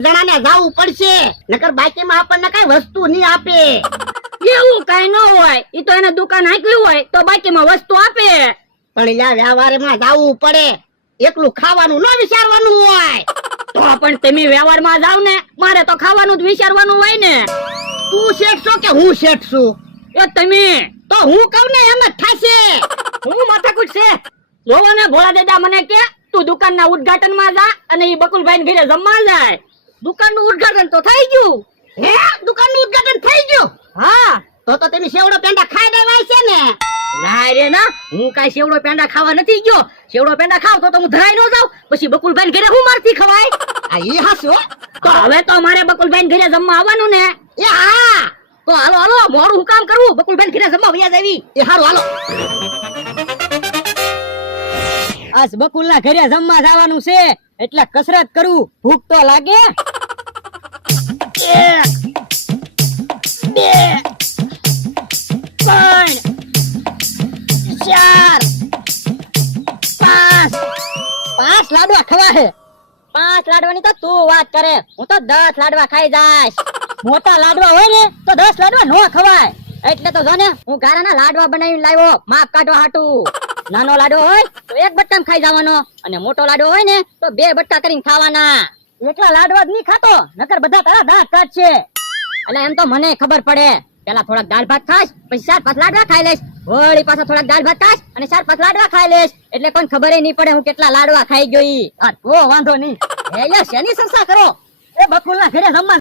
જણાને જાવું પડશે, નકર બાકીમાં આપણને કઈ વસ્તુ નહીં આપે. એવું કઈ ન હોય, ઈ તો એને દુકાન હાંકવી હોય તો બાકીમાં વસ્તુ આપે. પણ લ્યા વ્યવહારમાં જાવું પડે, એકલું ખાવાનું ન વિચારવાનું હોય. તો પણ તમે વ્યવહારમાં જાવ ને, મારે તો ખાવાનું જ વિચારવાનું હોય ને. તું શેઠ છો કે હું શેઠ છું? એ તમે તો હું કહું ને એમ જ થશે. હું માથાકૂટ છે. જોવો ને ભોળા દાદા મને કે તું દુકાનના ઉદ્ઘાટનમાં જા અને ઈ બકુલભાઈ ઘરે જમવા જાય. દુકાનનું ઉદ્ઘાટન તો થઈ ગયું. હે, દુકાનનું ઉદ્ઘાટન થઈ ગયું? હા. તો તમે સેવડો પેંડા ખાઈ દેવાય છે ને? ના રે ના, હું કાઈ સેવડો પેંડા ખાવા નથી ગયો. સેવડો પેંડા ખાવ તો હું ધરાઈ ન જાવ, પછી બકુલભાઈ ઘરે હું મારથી ખવાય? આ ઈ હાસો. તો હવે તો મારે બકુલભાઈ ઘરે જમવા આવવાનું ને. એ હા, તો હાલો હાલો, મોડું હું કામ કરવું, બકુલભાઈ ઘરે જમવા વયા જાવી. એ હારું હાલો. આજ બકુલના ઘરે જમવા જવાનું છે, એટલે કસરત કરું, ભૂખ તો લાગે. 1 2 3 4 5 લાડવા ખવા હે. 5 લાડવાની તો તું વાત કરે, હું તો 10 લાડવા ખાઈ જાઈશ. મોટા લાડવા હોય ને તો 10 લાડવા નો ખવાય. એટલે તો જો ને હું ગારાના લાડવા બનાવીને લાવ્યો, માપ કાઢવા હાટું. નાનો લાડવો હોય તો 1 બટકામાં ખાઈ જવાનો, અને મોટો લાડવો હોય ને તો 2 બટકા કરીને ખાવાના. એકલા લાડવા જ નહીં ખાતો, નકર બધા તારા દાંત કાઢશે. એટલે એમ તો મને ખબર પડે, પેલા થોડાક દાળ ભાત ખાઈશ, પછી 4-5 લાડવા ખાઈ લઈશ, વળી પાછા થોડાક દાળ ભાત ખાઈશ અને 4-5 લાડવા ખાઈ લઈશ. એટલે કોઈ ખબર નહીં પડે હું કેટલા લાડવા ખાઈ ગયો. ઈ વાંધો નહીં. એ શેની સંસ્થા કરો, એ બકુલના ઘરે જમવા